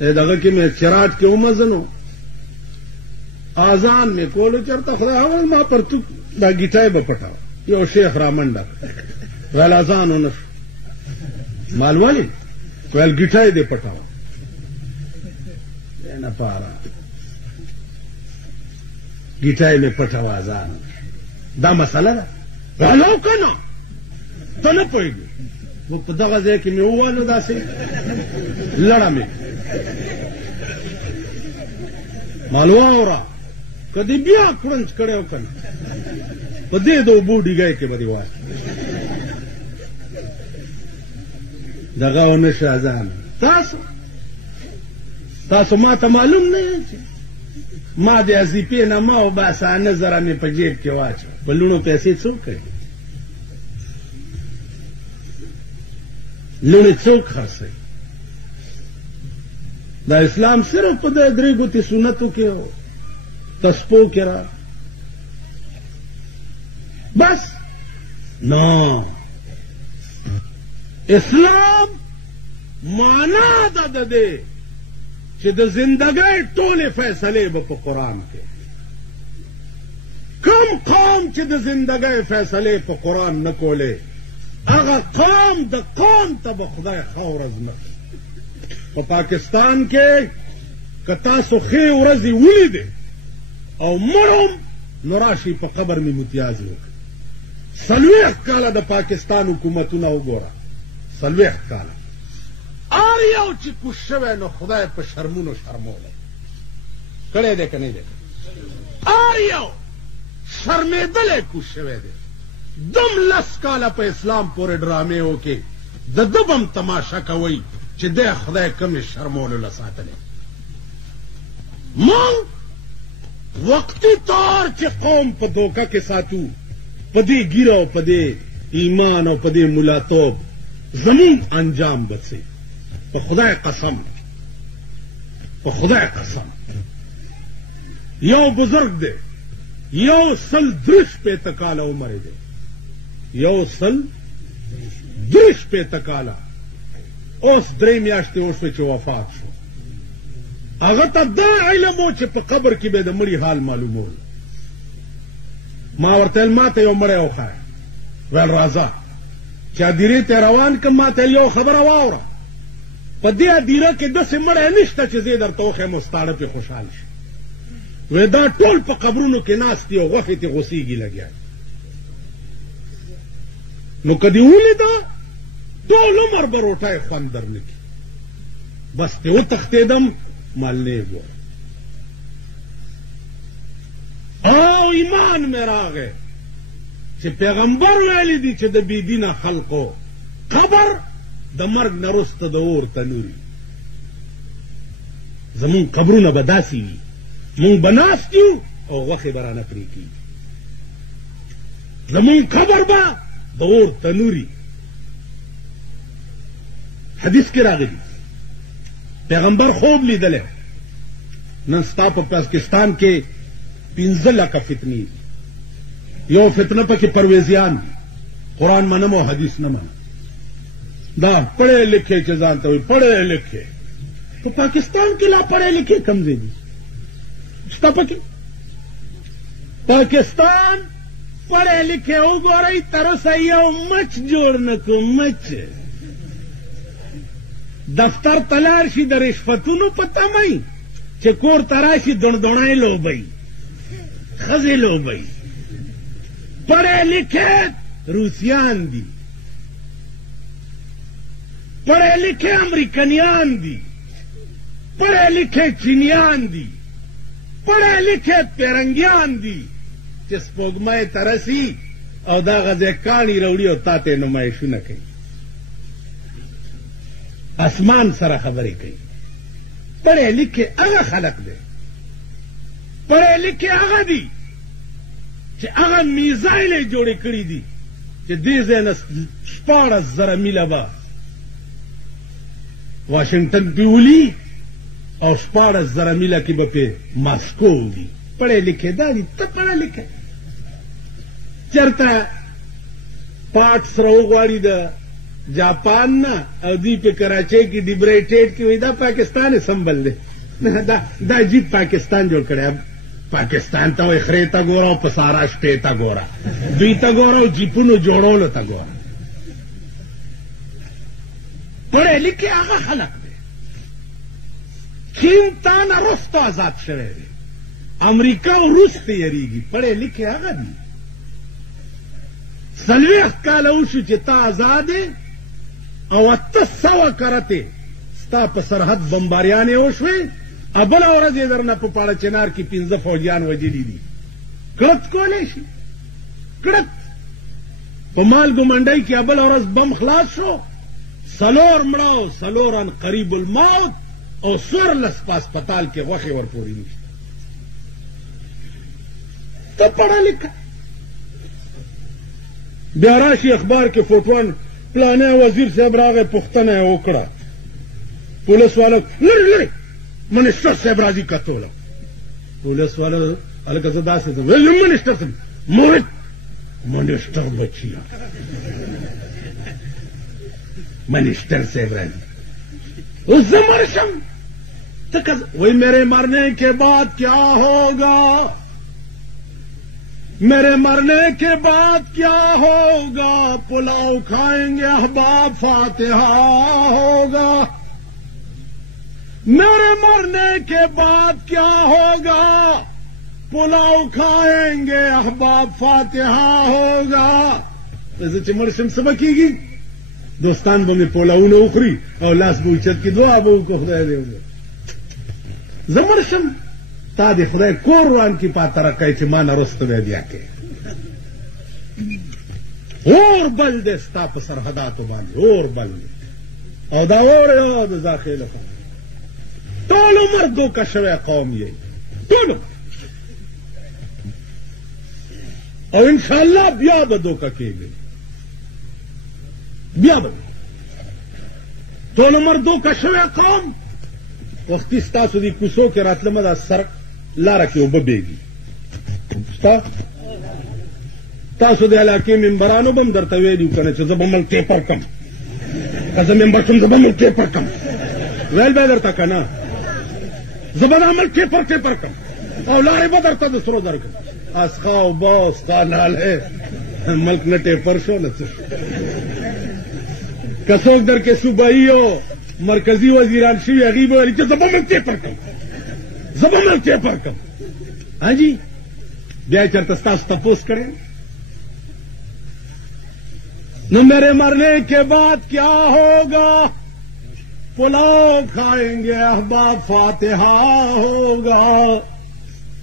दगा कि मैं चराट के उमजनो आजान में कोलो चरता खुदा हवल मां पर तू दा गिटाई बपटा यो शेख रामंडा वेल आजान होना मालवाली वेल गिटाई दे पटाओ न पारा गिटाई में पटावा आजान दा मसाला वालो कना तो न पड़ेगी वो दगा दे कि मैं हुआ नो दासे लड़ा में मालवा हो रहा कदी बिया कुरंच करे कन तो दे दो बूढ़ी गए के बड़ी बात दगा होने से आजान तासो माता मालूम नहीं माँ दे अजीपे न माओ बासा नजरा ने पजेब के वाच बलूणों पैसे चौक है लूणे चौक हर से दा इस्लाम सिर्फ पदे द्रिगुति सुनतों के हो तस्पो केरा बस ना इस्लाम माना दा दे कि द जिंदगी टोले फैसले बप कुरान के कम कौम कि द जिंदगी फैसले प कुरान न कोले अगर कौम द कौम तब खुदा खौर अजमत पाकिस्तान के कता सुखे उरजी उली दे और मरोम नराशी पर कबर में मुतियाज हो सलवेख काला द पाकिस्तान हुकूमत न गोरा सलवेख काला आरियो ची कुशवे नो खुदा पर शर्मूनो शर्मोले कड़े दे नहीं दे आरियो शर्मे दले कुशवे दे दम लस काला पे इस्लाम पूरे ड्रामे हो के दबम तमाशा का वही चे दे खुदा कम शर्मोले लसातले मांग वक्ती तौर चे कौम पर धोखा के साथू पदे गिरो पदे ईमान और पदे मुलातोब जमीन अंजाम बचे तो खुदा कसम यो बुजुर्ग दे यो सल दृश पे तकाला उमरे दे यो सल दृश पे तकाला उस द्रेम याश्ते उस पे चो वफात शो अगर तदा इल्मो चे पे कब्र की बेद मरी हाल मालूम हो मावरतेल माते यो मरे हो खाए वेल राजा क्या दिरे ते रवान कम माते यो खबर आवावरा पदिया दीरा के दस मरे निश्ता चीजें दर तो है मुस्ताड़ पे खुशहाल वेदा टोल पर कब्रों के नास्ती हो वफे ते गुस्सी की लग गया नो कदी उली दा टोल उमर बरोटा है खंदर ने की बस ते वो तख्तेदम मालने गो ओ ईमान मेरा गए चे पैगंबर वेली दी चे द बीदीना खलको खबर द मर्ग नरुस्त द और तनूरी जमीन कब्रू न बदासी हुई मुंह बनास्ती और वखे बराना परी की जमीन खबर बा द और तनूरी हदीस के रागली पैगंबर खूब ली दले नस्ता पाकिस्तान के पिंजला का फितनी यो फितना पर के परवेजियान कुरान मनमो हदीस न मन दा पढ़े लिखे के जानते हुए पढ़े लिखे तो पाकिस्तान के ला पढ़े लिखे कमजेगी पाकिस्तान पढ़े लिखे हो गो रही तरसई मच जोड़ने को मच दफ्तर तलाशी द रिश्वतूनो पता मई चकोर तराशी दोड़ाए लो भाई खजे लो भाई पढ़े लिखे रूसियान दी पढ़े लिखे अमरीकनियान दी पढ़े लिखे चीनियान दी पढ़े लिखे पेरंगियान दी जिस पोगमाए तरसी और दागजे कानी रौड़ी और ताते नुमाइशु न कही आसमान सरा खबरें कही पढ़े लिखे अगा खलक दे पढ़े लिखे अगा दी चे अगा मीजाइले जोड़े कड़ी दी चे दीजे न 14,000 मिलबा वाशिंगटन की उली और 14,000 मिला की बपे मास्को उली पढ़े लिखे दादी तब पढ़े लिखे चरता पाठ सरोगवाड़ी द جاپان نه او دوی په کراچۍ کې ډیبریټیډ کې وایي دا پاکستان سمبل دی دا جیت پاکستان جوړ کړی پاکستان ته وایي خرې ته ګوره او په سارا شپې ته ګوره دوی ته ګوره او جیپونو جوړولو ته ګوره پړی لیکي هغه خلق دی چین تا نه رستو آزاد شوی دی امریکا او روس ته یریږي پړی لیکي هغه دی 40 کاله وشو چې تا آزاد او 800 کرتې ستا په سرحد بمباریانې وشوې بله ورځ یې درنه په پاړه چنار کې 15 فوجیان وجلي دي کړت کولی شي کړت په مالګو منډۍ کې بله ورځ بم خلاص شو 4 مړه 4 قریب الموت او 14 په هسپتال کې غوښې ورپورې نشته ته پړه لیکه بیا راشي اخبار کې فوټوان پلانې وزیر صاحب راغی پوښتنه یې وکړه پولیس والا لرې لرې منسټر صاحب راځي کتوله پولیس والا هلکه زه داسې ځم ویل منسټر صاحب مورد منسټر بچیا منسٹر صاحب راځي اوس زه مړ شم وہی میرے مرنے کے بعد کیا ہوگا میرے مرنے کے بعد کیا ہوگا پلاؤ کھائیں گے احباب فاتحہ ہوگا میرے مرنے کے بعد کیا ہوگا پلاؤ کھائیں گے احباب فاتحہ ہوگا ویسے چمڑ شم سبا کیږي دوستان به مې پولاونه وخوري او لاس به اوچت کړي دعا به وکړو خدای دې زه مړ شم تا دې خدای کور روان کړي په ترقۍ چې ما نه وروسته به بیا کوې اور بل دی ستا په سرحداتو باندې اور بل دی او دا اور یو د ذاخیل لپاره ټول عمر دوکه شوی قوم یې ټول او انشاءالله بیا به دوکه کېږي بیا به ټول عمر دوکه شوی قوم وختي ستاسو دې کوڅو کې راتلمه دا سر لاره کې اوبه بیږي تاسو د علاقې ممبرانو به هم درته ویلي که نه چې زه به مل ټیپر کم که زه ممبر شم زه به مل ټیپر کم ویل به یې درته که نه زه به دا مل ټیپر کم او لارې به درته د سرو درکړم اسخا اوبه او ستا نالې ملک نه ټیپر شو نه څه که څوک در کې صوبایي او مرکزي وزیران شوي هغوی به ویلي چې زه به مل ټیپر کم زه به مل ټیپر کم حاجي بیا یې چېرته ستاسو تپوس کړی نو میرے مرنے کے بعد کیا ہوگا پلاؤ کھائیں گے احباب فاتحہ ہوگا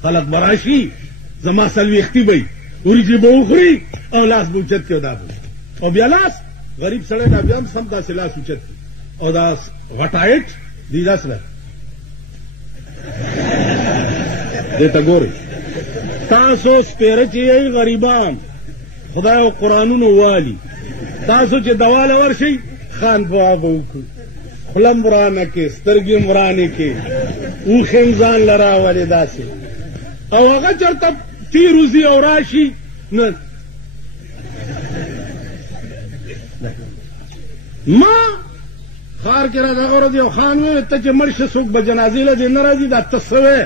خلق براشی زما سلویختی بھئی وریجی به وخوري او لاس به اوچت کړي دا به او بیا لاس غریب سړی دا بیا هم سم داسې لاس اوچت کړي او دا غټایټ دی داسې ده دې ته ګورئ تاسو سپېره چې یئ غریبان خدای او قرآنونو والي تاسو چې دواله ورشئ خان دعا به وکړو خوله م ورانه کې سترګې م ورانې کې اوښې م ځان له راولې داسې او هغه چېرته تیروزي او راشي نه ما ښار کې را دغه ورځ یو خان وویل ته چې مړ شې څوک به جنازې له دې نه راځي دا ته څه وې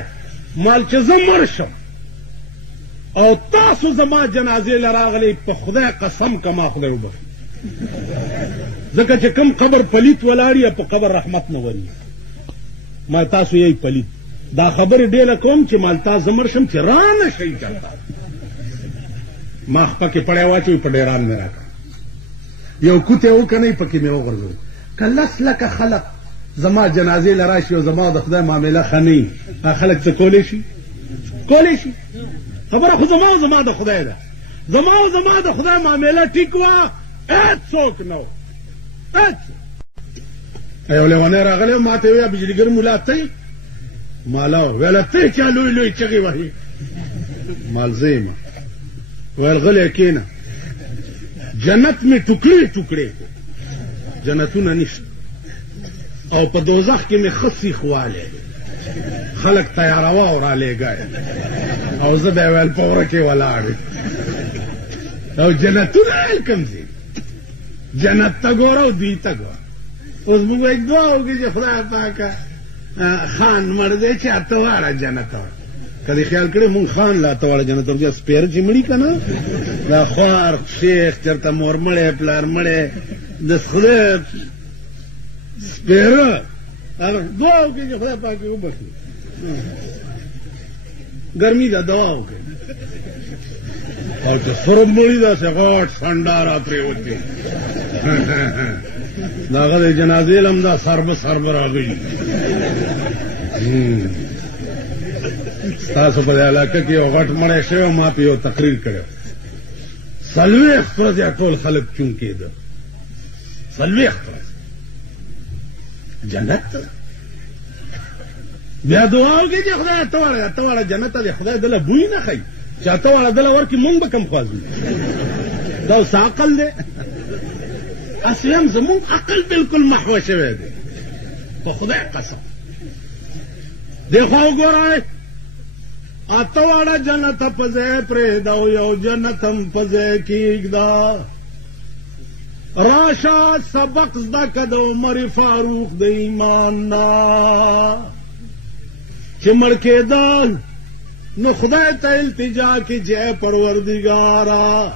مال چې زه مړ شم او تاسو زما جنازې له راغلی په خدای قسم که ما خدای وبخي ځکه چې کوم قبر پلیت ولاړ یا په قبر رحمت نه وري ما تاسو یې پلیت دا خبرې ډېله کوم چې مالتا زه مړ شم چې رانه شئ چېرته ما پکې پړی واچوي په ډېران مې راکړه یو کوتې وکنئ پکې مې وغورځوي که 10 لکه خلق زما جنازې له راشي او زما د خدای معامله ښه نه وي خلک څه کولی شي کولی شي خبره خو زما او زما د خدای ده زما او زما د خدای معامله ټیک وه هېڅ څوک نه و هېڅ یو لیونی راغلی و ما ته ویل بجلیګر ملا ته یې مالا ویله ته یې چا لوی لوی چغې وهي مال زه یم ویل غلی کښېنه جنت مې ټوکړې ټوکړې کړو جنتونه نشته او په دوزخ کې مې ښه سیخ والی خلک تیاروه او رالیږی او زه به یې ویل په غره کې ولاړ او جنتونه ویل کوم ځای جنت ته ګوره او دوی ته ګوره. اوس موږ وایي دعا وکړي چې خدای پاکه خان مړ دی چې اته واړه جنت ته کدی خیال کړی مونږ خان لا اته واړه جنت ته سپېره چې مړي که نه دا خوار شیخ چېرته مور مړی پلار مړی د خدای سپېره دعا وکړي چې خدای پاک یې وبخي ګرمي ده دوا وکړي او چې سره مړي داسې غټ سنډا را پرېوتې د هغه د جنازې لم دا سربه راغلي ستاسو په دې علاقه کې یو غټ مړی شوی او ما په یو تقریر کړی 40 ورځې ټول خلک چون کېده 40 جنت بیا دعا وکړي چې خدای اته واړه جنت ته خدای دله بوی نه ښایي چې اته واړه دله ورکړي مونږ به کم خوازو دا اوس عقل دی اصل هم زمونږ عقل بالکل محوه شوی دی په خدای قسم دې خوا وګورئ اته واړه جنت په ځای پرېږده او یو جنت هم په ځای کېږده راشه سبق زده که د عمر فاروق د ایمان نه چې مړ کېدل نو خدای ته التجا کې جے پروردگارا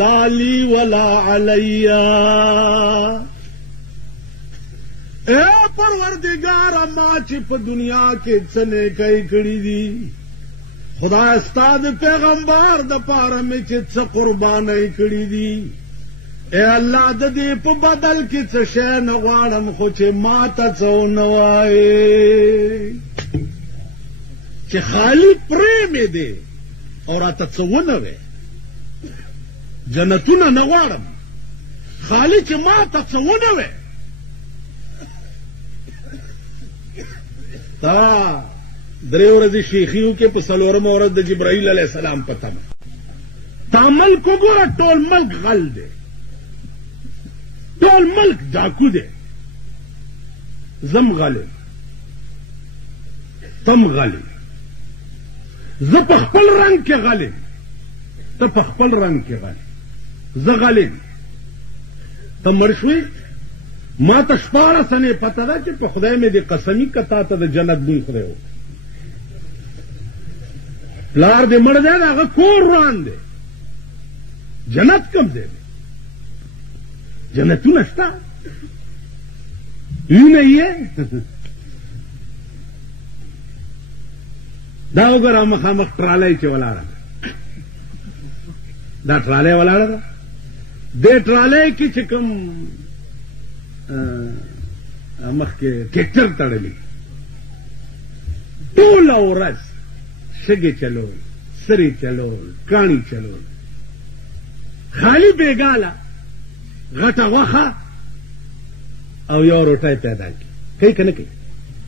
لا لی ولا علیا اے پروردگارا ما چې په دنیا کې څه نیکۍ کړې دي خدای ستا د پیغمبر د پاره مې چې څه قربانۍ کړې دي اے الله د دې په بدل کې څه شی نه غواړم خو چې ما ته څه ونه وایې چې خالی پرېمې دی او راته څه ونه وی جنتونه نه غواړم خالی چې ما ته څه ونه وی دا درې ورځې شیخي وکړې په څلورمه ورځ د جبرائیل علیه السلام په تمه تا ملک وګوره ټول ملک غل دی ټول ملک ډاکو دی زم غلم تم غلم زه په خپل رنګ کې غلم ته په خپل رنګ کې غلم زه غلم ته مړ شوې ما ته 14 سنې پته ده چې په خدای مې د قسمي که تا ته د جنت بوی خدای وکړي پلار دې مړ دی د هغه کور روان دی جنت کوم ځای دی جنتونه شته وینه یې دا وګوره مخامخ ټرالۍ چې ولاړه ده دا ټرالۍ ولاړه ده دې ټرالۍ کې چې کوم مخکې ټیکټر تړلی ټوله ورځ شګې چلول سرې چلول کاڼي چلول خالي بېګاله غټه غوښه او یو روټۍ پیدا کړي کوي که نه کوي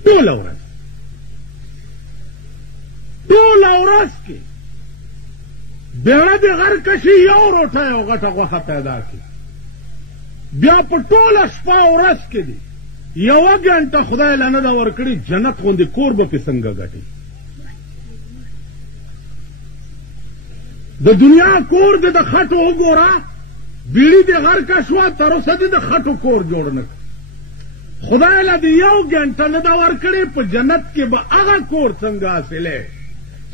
ټوله ورځ کې بیړه د غر کشي یو روټۍ او غټه غوښه پیدا کړي بیا په ټوله شپه ورځ کې دي یوه ګنټه خدای له نه ده ورکړي جنت غوندې کور به پې څنګه ګټي د دنیا کور دې د خټو وګوره بیړي دې غر که شوه تر اوسه دې د خټو کور جوړ نه کړ خدای له دې یو ګنټه نه ده ورکړې په جنت کې به هغه کور څنګه حاصلې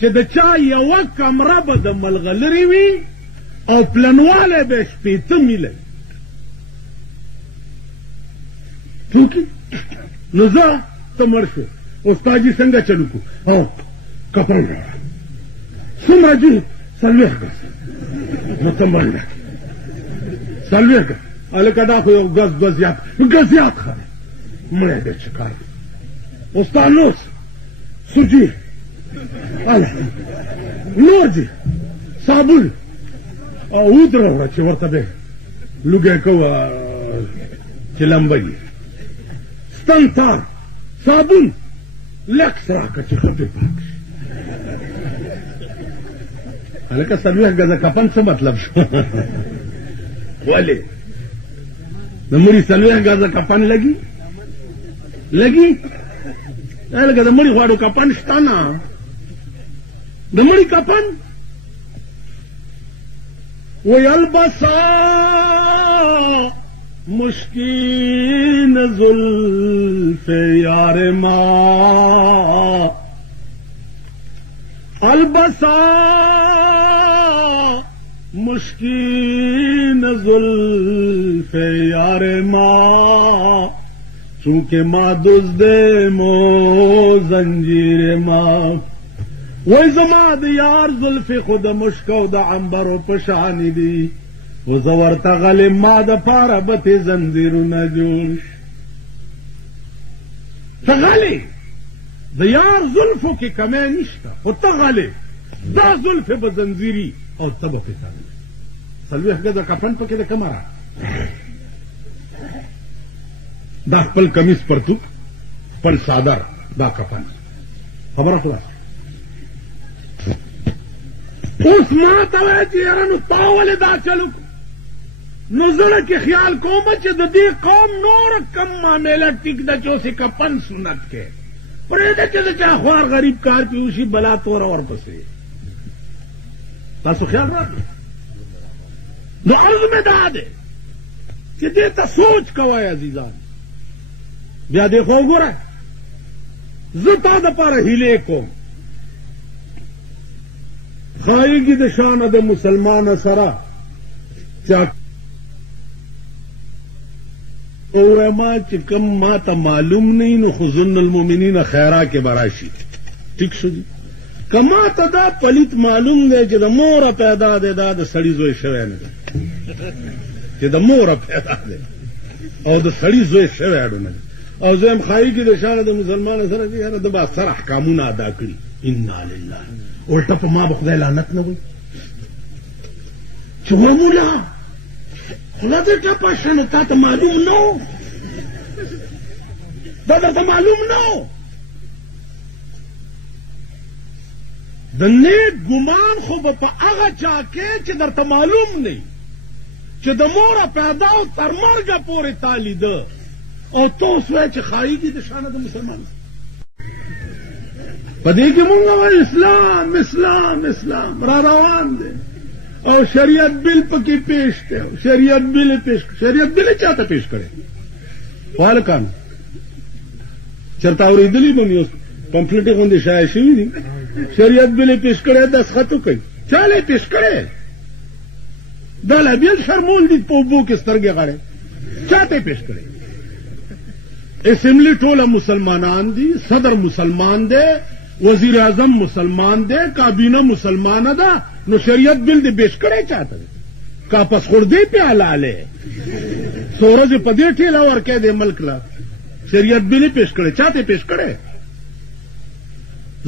چې د چا یوه کمره به د ملغلرې وي او پلنوالی به 15 میله ټوکي نو زه ته مړ شو استاجي څنګه چلو کو او کپړ راوړه څومره جي 40 ګز نو ته منډه 40 ګز هلکه دا خو یو ګز زیات ښه دی مړی دی چې کار استانوس سوجي اله نور دي صابون او ودروه چې ورته به لوګی کوه چې لمبه ستنتار صابون لکس راکه چې خټې پاک شي هلکه 40 ګزه کفن څه مطلب شو ولې د مړي 40 ګزه کفن لګي هلکه د مړي خواړو کفن شته نه د مړي کفن ویلبسا मुश्किन जुल्फ यार माँ अलबसा मुश्किन जुल्फ यार माँ चूंकि माँ दुज़्दे मो जंजीर माँ वही जमाद यार जुल्फी खुद मुश्को द अंबर पशानी दी वो जवर तगले माद पारा बते जंजीरू न जोश तगले द यार जुल्फों की कमे निश्ता वो तगले दा जुल्फे बजंजीरी और तब पिता सलवे हक कफन पके द कमरा दा पल कमीज पर तू पल सादर दा कफन खबर खुला उस मां तवे चेहरा तावले दा चलू नजर के ख्याल कौम दी कौम नोर कम मामेला टिक दचो कपन सुनत के प्रेद चाहवार गरीब कार पीयूषी बला तोर और बसे तासो ख्याल रख दो अर्ज में दा दे कि देता सोच कवाए अजीजान ब्या देखो गोरा जुता द पर हिले को खाएगी दशान अद मुसलमान सरा क्या ओरमा चिकम माता मालूम नहीं नो खुजुन अलमुमिनीन खैरा के बराशी ठीक सुधी कमा तदा पलित मालूम दे कि द मोर पैदा दे दा द सड़ी जोए शवे ने कि द मोर पैदा दे और द सड़ी जोए शवे ने और जम खाई की दशान अद मुसलमान सरा जी यार द बा सर अहकामुन अदा करी इन्ना लिल्लाह उल्टा पर मां बखुदा लानत न हुई चुमुला खुला दे क्या पाशन था तो मालूम न हो दादा तो मालूम न हो दन्ने गुमान खूब आगा जाके चिदर तो मालूम नहीं चिदमोरा पैदा हो तरमर का पूरे ताली द और तो उसमें चिखाई की दिशाना तो मुसलमान पदी की मुंगा इस्लाम इस्लाम इस्लाम रवान दे और शरीयत बिल पकी पेश के शरीयत बिल पेश शरीयत बिल चाहता पेश करे वाल काम चरता और दिली बनी उस पंफलेटे को दिशाए शिवी नहीं शरीयत बिल पेश करे 10 खतों कई चाले पेश करे दल बिल शर्मोल दी पोबो किस तरह के गाड़े चाहते पेश करे असेंबली टोला मुसलमान दी सदर मुसलमान दे वजीर आजम मुसलमान दे काबीना मुसलमान दा नो शरीयत बिल दे पेश करे चाहते का पसखुर्दे पे हलाले सूरज पदे ठेला और कह दे मल्क ला शरीयत बिल पेश करे चाहते पेश करे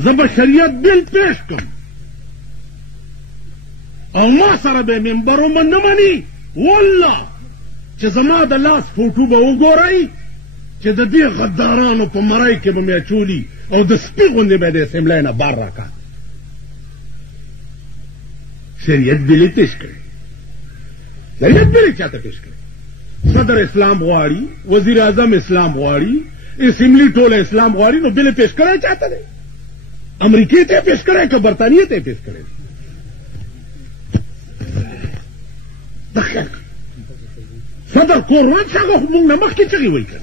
जब शरीयत बिल पेश कम और मां सर बे मेंबरों में न मनी वल्ला च जमा द लास फोटो बहु गोराई च द दे गद्दारानो पे मराई के में चूली और द स्पीगों ने बेदे असेंबली ना बार रखा शरीयत बिल पेश करे शरीयत बिल चाहते पेश करे सदर इस्लाम वाड़ी वजीर आजम इस्लाम वाड़ी असेंबली टोला इस्लाम वाड़ी नो बिल पेश करे चाहते थे अमरीकी ते पेश करे कि बरतानिया ते पेश करे सदर कोरवान शाह हुमुंग नमक की चगी हुई कर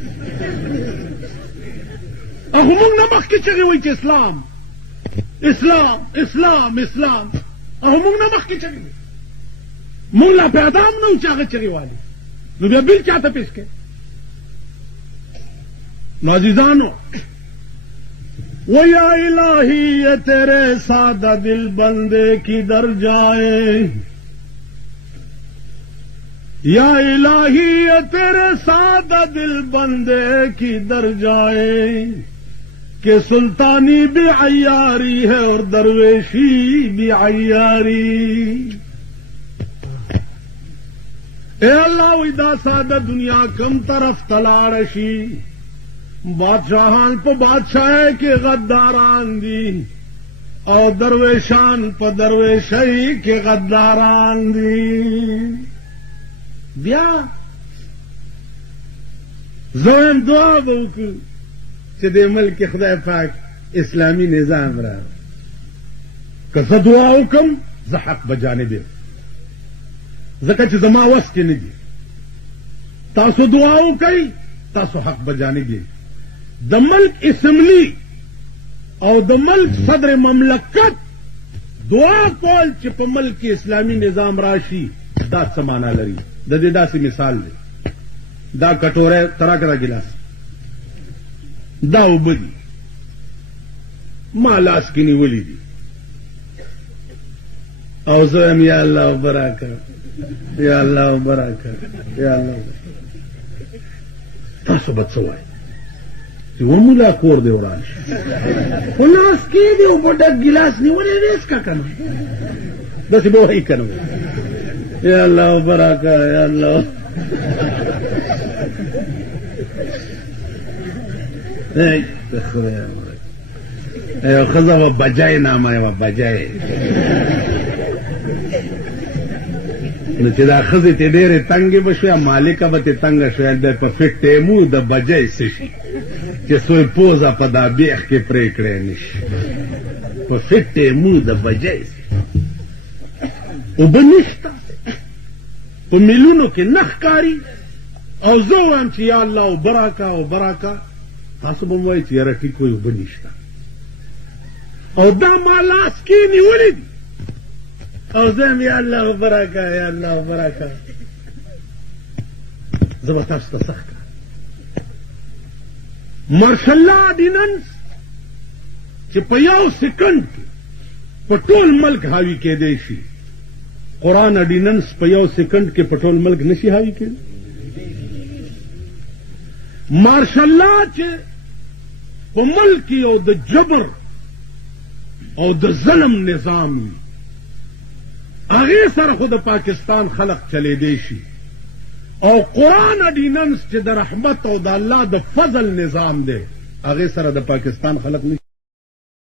हुमुंग नमक की चगी हुई इस्लाम इस्लाम इस्लाम इस्लाम हुमुंग नमक की चगी हुई मुल्ला पैदाम न उचागे चगी वाली नुबिया बिल क्या था पेश के नाजीजानो वो या इलाही ये तेरे सादा दिल बंदे की दर जाए या इलाही ये तेरे सादा दिल बंदे की दर जाए कि सुल्तानी भी अय्यारी है और दरवेशी भी अय्यारी ए अल्लाह इदा सादा दुनिया कम तरफ तलारशी बादशाहान पर बादशाह के गद्दारान दी और दरवेशान पर दरवेशाही के गद्दारान दी ब्या जोन दुआ बल्कि चदे मल्क खुदा पाक इस्लामी निजाम रहा कसा दुआ हुक्म जहक बजाने दे जकच जमा वस के नहीं تاسو دعا وکئ تاسو حق بجانبی د ملک اسمبلی او د ملک صدر مملکت دعا کول چې په ملک اسلامی نظام راشي دا څه معنا لري د دې داسې مثال دی دا کټوره تراکره ګلاس دا اوبه دي ما لاس کې نیولې دي او زه یم یا الله وبراکه یا الله وبراکه یا الله تاسو به څه وایئ چې ومولا کور دی وران شي خو لاس کې دی اوبه ډک ګلاس نیولې ویسکه که نه داسې به وایي که نه یا الله وبراکه یا الله یو ښځه به بجای نامه یوه بجای نو چې دا ښځې ته ډېرې تنګې به شوې مالکه به تې تنګه شوې د په فټ ټیمو د بجای څه شي چې سوی پوزه په دا بیخ کې پرې کړی نه شي په فټ ټیمو د بجای اوبه نشته په میلونو کې نه ښکاري او زه وایم چې یا الله اوبه راکه اوبه راکه تاسو به م وایئ چې یاره ټیک وایي اوبه نشته او دا ما لاس کې نیولې دي او زه یم یا الله اوبه راکه یا الله اوبه راکه زه به تاسو ته سخت مارشل لا آرډیننس چې په یو سکنډ کې په ټول ملک حاوي کېدی شي قرآن آرډیننس په یو سکنډ کې په ټول ملک نشي حاوي کېدی مارشل لا چې په ملک یو د جبر او د ظلم نظام وي هغې سره خو د پاکستان خلق چلیدی شي او قرآن آرډیننس چې د رحمت او د الله د فضل نظام دی هغې سره د پاکستان خلق نشي